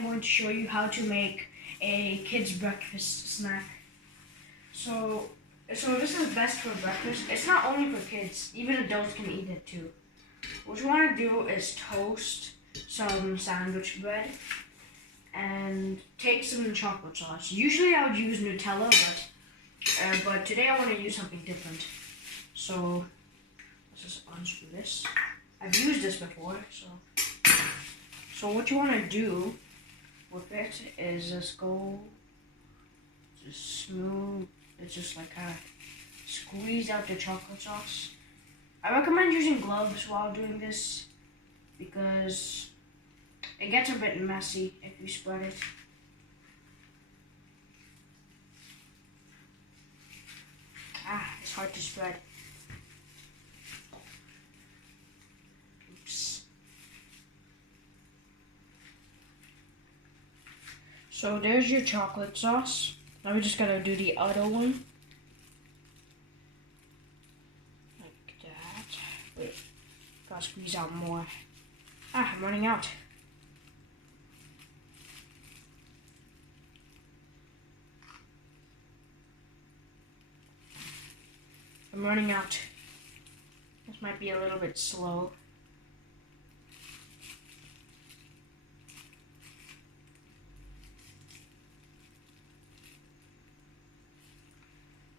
I'm going to show you how to make a kid's breakfast snack. So this is best for breakfast. It's not only for kids, even adults can eat it too. What you want to do is toast some sandwich bread and take some chocolate sauce. Usually I would use Nutella, but today I want to use something different. So let's just unscrew this. I've used this before, so what you want to do with it is just smooth. It's just like kind of squeeze out the chocolate sauce. I recommend using gloves while doing this because it gets a bit messy if you spread it. It's hard to spread. Oops. So there's your chocolate sauce. Now we just gotta do the other one. Like that. Wait, gotta squeeze out more. I'm running out. I'm running out. This might be a little bit slow.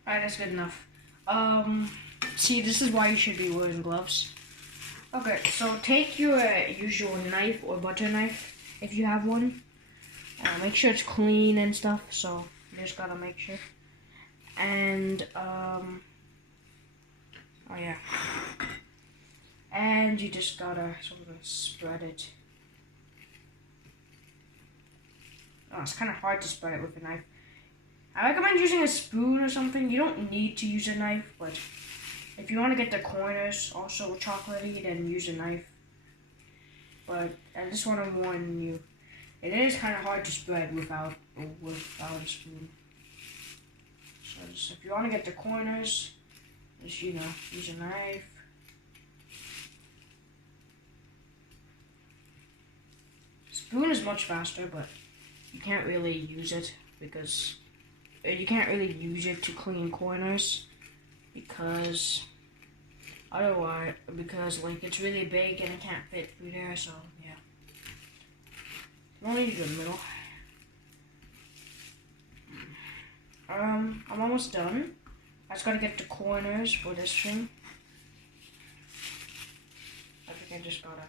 Alright, that's good enough. See, this is why you should be wearing gloves. Okay, so take your usual knife or butter knife, if you have one. Make sure it's clean and stuff, so you just gotta make sure. And, oh yeah. And you just gotta sort of spread it. Oh, it's kind of hard to spread it with a knife. I recommend using a spoon or something. You don't need to use a knife, but if you want to get the corners also chocolatey, then use a knife. But I just want to warn you, it is kind of hard to spread without a spoon. So just, if you want to get the corners, just, use a knife. Spoon is much faster, but you can't really use it because you can't really use it to clean corners because like it's really big and it can't fit through there, so yeah. You only need the middle. I'm almost done. I just gotta get the corners for this thing. I think I just gotta.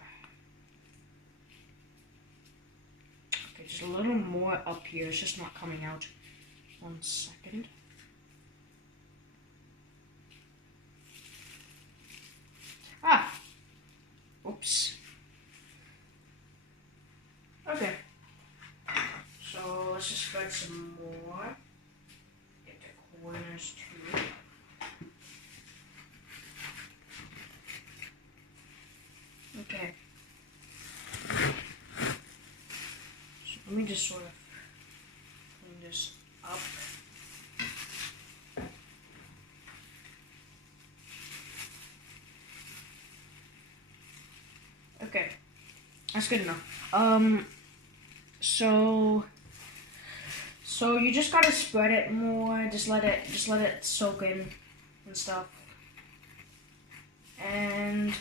Okay, just a little more up here. It's just not coming out. 1 second. Oops. Okay. So let's just spread some more. Get the corners too. Okay. So let me just sort of clean this up. Okay, that's good enough. So you just gotta spread it more. Just let it soak in and stuff. And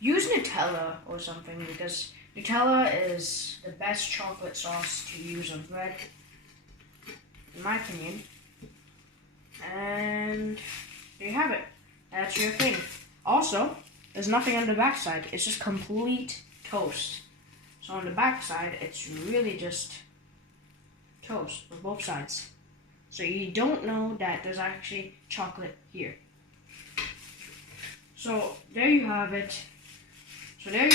use Nutella or something because Nutella is the best chocolate sauce to use on bread, in my opinion. And there you have it. That's your thing. Also, there's nothing on the back side. It's just complete toast. So on the back side, it's really just toast for both sides. So you don't know that there's actually chocolate here. So there you have it. That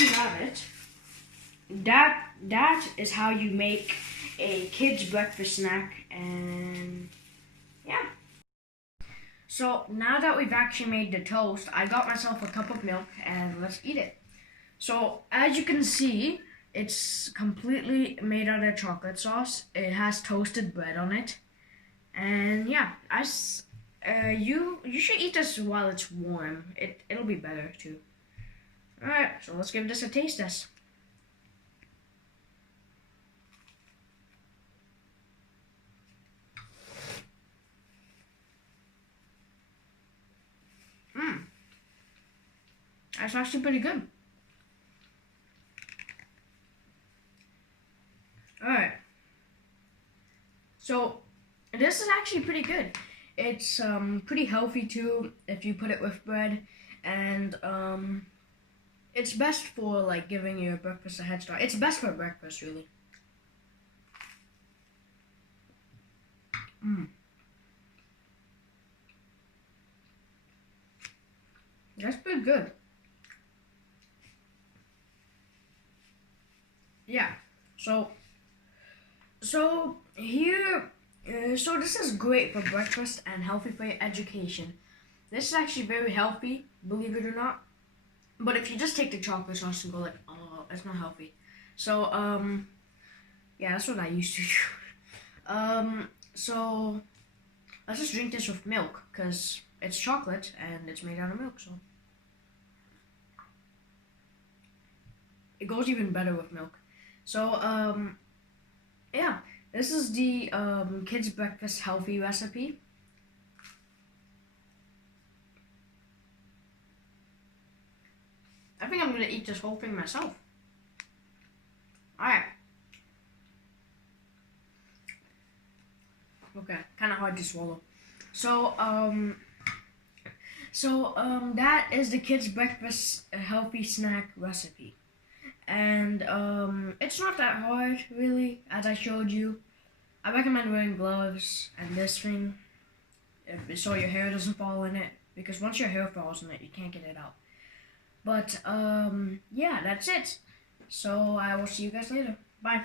is how you make a kid's breakfast snack, and yeah. So now that we've actually made the toast, I got myself a cup of milk and let's eat it. So as you can see, it's completely made out of chocolate sauce. It has toasted bread on it. And yeah, you should eat this while it's warm. It'll be better too. Alright, so let's give this a taste test. That's actually pretty good. Alright. So, this is actually pretty good. It's pretty healthy too if you put it with bread. And it's best for like giving your breakfast a head start. It's best for breakfast, really. That's pretty good. Yeah. So here, so this is great for breakfast and healthy for your education. This is actually very healthy, believe it or not. But if you just take the chocolate sauce and go like, oh, it's not healthy. So yeah, that's what I used to do. So let's just drink this with milk, because it's chocolate and it's made out of milk, so it goes even better with milk. So yeah, this is the kids breakfast healthy recipe. I think I'm gonna eat this whole thing myself. Alright. Okay, kind of hard to swallow. So that is the kids breakfast healthy snack recipe. And it's not that hard, really, as I showed you. I recommend wearing gloves and this thing so your hair doesn't fall in it, because once your hair falls in it, you can't get it out. But yeah, that's it. So I will see you guys later. Bye.